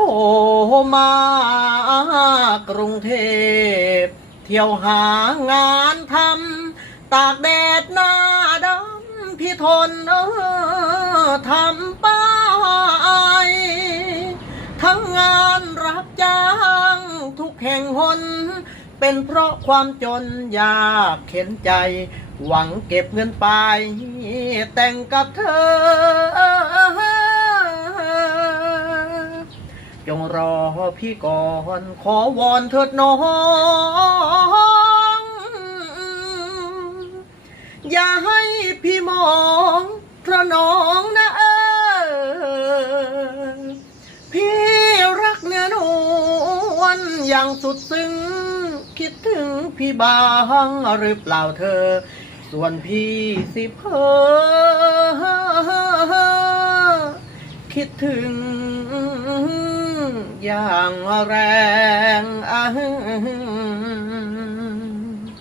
รมากรุงเทพเที่ยวหางานทำตากแดดหน้าดำพี่ทนทำไปทั้งงานรับจ้างทุกแห่งหนเป็นเพราะความจนยากเข็นใจหวังเก็บเงินไปแต่งกับเธอจงรอพี่ก่อนขอวอนเถิดน้องอย่าให้พี่มองเพราะน้องนะพี่รักเนื้อนวลอย่างสุดซึ้งคิดถึงพี่บ้างหรือเปล่าเธอส่วนพี่สิเพอคิดถึงอย่างแรง